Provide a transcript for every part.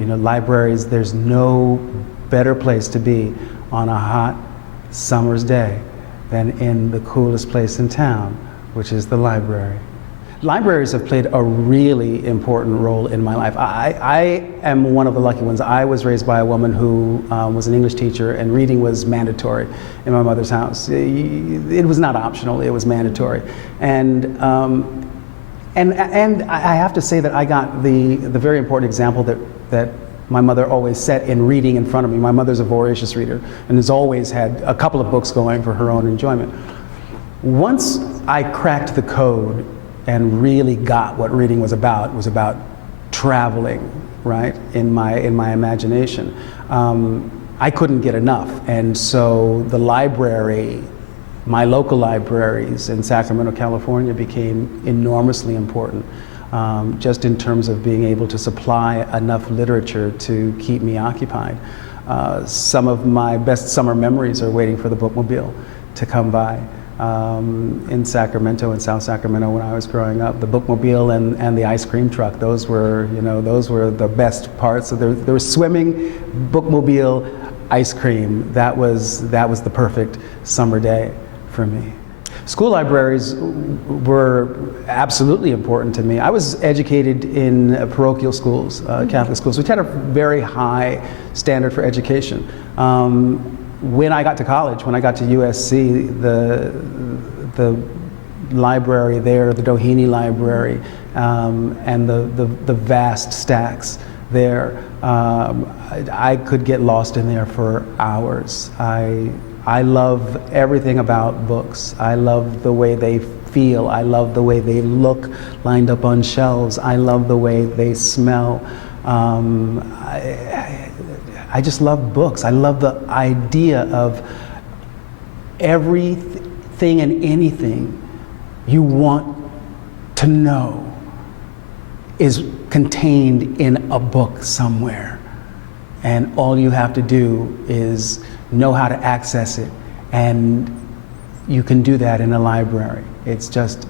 You know, libraries, there's no better place to be on a hot summer's day than in the coolest place in town, which is the library. Libraries have played a really important role in my life. I am one of the lucky ones. I was raised by a woman who was an English teacher, and reading was mandatory in my mother's house. It was not optional, it was mandatory. And I have to say that I got the very important example that my mother always set in reading in front of me. My mother's a voracious reader and has always had a couple of books going for her own enjoyment. Once I cracked the code and really got what reading was about traveling, right, in my imagination. I couldn't get enough, and so the library, my local libraries in Sacramento, California, became enormously important, just in terms of being able to supply enough literature to keep me occupied. Some of my best summer memories are waiting for the bookmobile to come by. In Sacramento, in South Sacramento, when I was growing up, the bookmobile and the ice cream truck, those were the best parts. So there was swimming, bookmobile, ice cream. That was the perfect summer day for me. School libraries were absolutely important to me. I was educated in parochial schools, Catholic schools, which had a very high standard for education. When I got to college, when I got to USC, the library there, the Doheny Library, and the vast stacks there, I could get lost in there for hours. I love everything about books. I love the way they feel. I love the way they look lined up on shelves. I love the way they smell. I just love books. I love the idea of everything and anything you want to know is contained in a book somewhere. And all you have to do is know how to access it. And you can do that in a library. It's just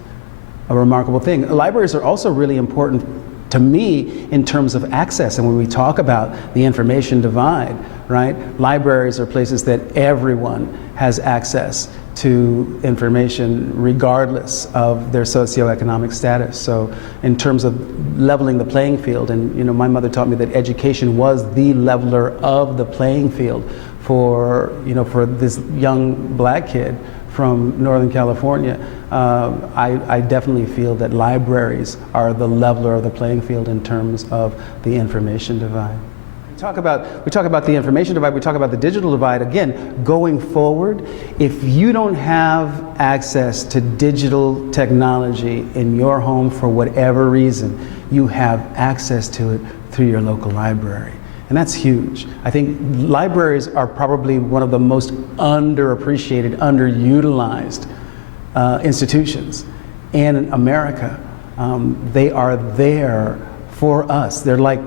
a remarkable thing. Libraries are also really important to me in terms of access. And when we talk about the information divide, right? Libraries are places that everyone has access to information regardless of their socioeconomic status. So in terms of leveling the playing field, and you know, my mother taught me that education was the leveler of the playing field for this young black kid from Northern California. I definitely feel that libraries are the leveler of the playing field in terms of the information divide. We talk about the information divide, we talk about the digital divide. Again, going forward, if you don't have access to digital technology in your home for whatever reason, you have access to it through your local library. And that's huge. I think libraries are probably one of the most underappreciated, underutilized institutions in America. They are there for us. They're like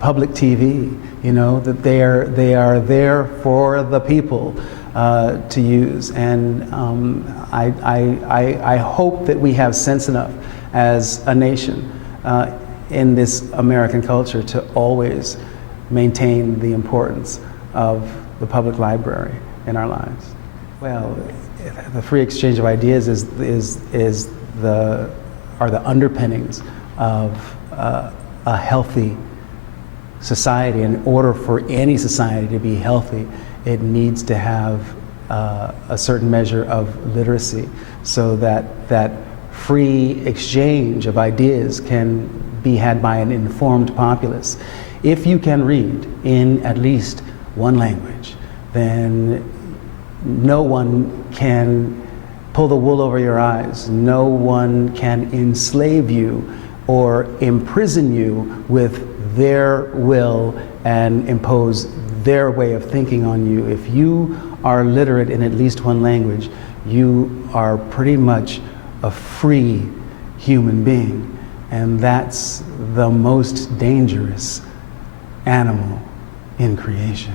public TV, you know, that they are there for the people to use. And I hope that we have sense enough as a nation in this American culture to always maintain the importance of the public library in our lives. Well, the free exchange of ideas are the underpinnings of a healthy society. In order for any society to be healthy, it needs to have a certain measure of literacy, so that free exchange of ideas can be had by an informed populace. If you can read in at least one language, then no one can pull the wool over your eyes. No one can enslave you or imprison you with their will and impose their way of thinking on you. If you are literate in at least one language, you are pretty much a free human being. And that's the most dangerous animal in creation.